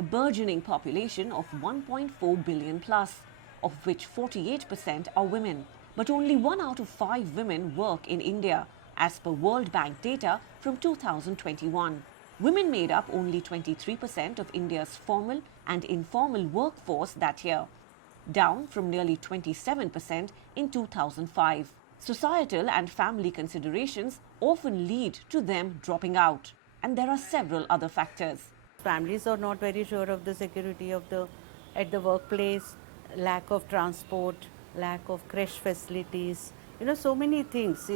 a burgeoning population of 1.4 billion plus, of which 48% are women. But only 1 out of 5 women work in India, as per World Bank data from 2021. Women made up only 23% of India's formal and informal workforce that year, down from nearly 27% in 2005. Societal and family considerations often lead to them dropping out, and there are several other factors. Families are not very sure of the security of at the workplace, lack of transport, lack of creche facilities, so many things.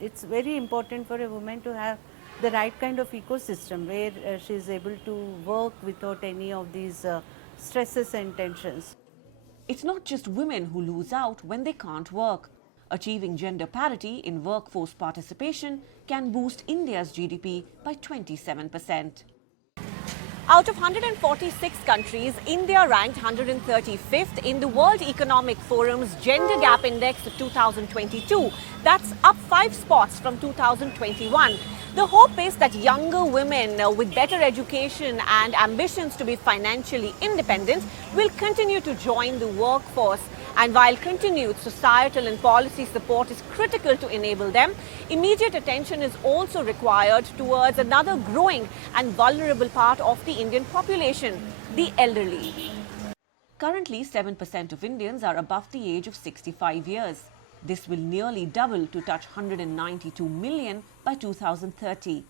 It's very important for a woman to have the right kind of ecosystem where she is able to work without any of these stresses and tensions. It's not just women who lose out when they can't work. Achieving gender parity in workforce participation can boost India's GDP by 27%. Out of 146 countries, India ranked 135th in the World Economic Forum's Gender Gap Index of 2022. That's up 5 spots from 2021. The hope is that younger women with better education and ambitions to be financially independent will continue to join the workforce. And while continued societal and policy support is critical to enable them, immediate attention is also required towards another growing and vulnerable part of the Indian population, the elderly. Currently, 7% of Indians are above the age of 65 years. This will nearly double to touch 192 million by 2030.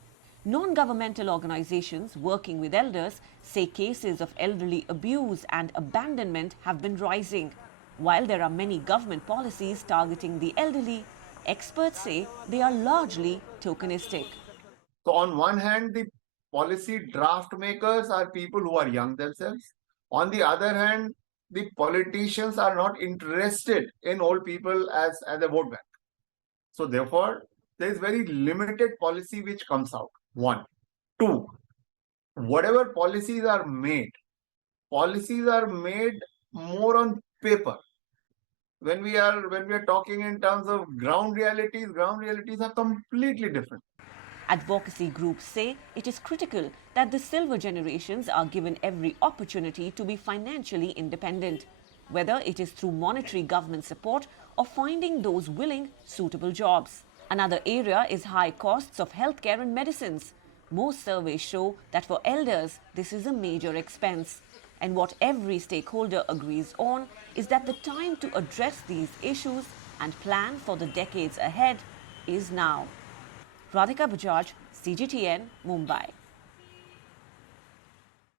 Non-governmental organizations working with elders say cases of elderly abuse and abandonment have been rising. While there are many government policies targeting the elderly, experts say they are largely tokenistic. So on one hand, the policy draft makers are people who are young themselves. On the other hand, the politicians are not interested in old people as a vote bank. So therefore, there is very limited policy which comes out. One. Two, whatever policies are made more on paper. When we are talking in terms of ground realities are completely different. Advocacy groups say it is critical that the silver generations are given every opportunity to be financially independent, whether it is through monetary government support or finding those willing suitable jobs. Another area is high costs of healthcare and medicines. Most surveys show that for elders, this is a major expense. And what every stakeholder agrees on is that the time to address these issues and plan for the decades ahead is now. Radhika Bajaj, CGTN, Mumbai.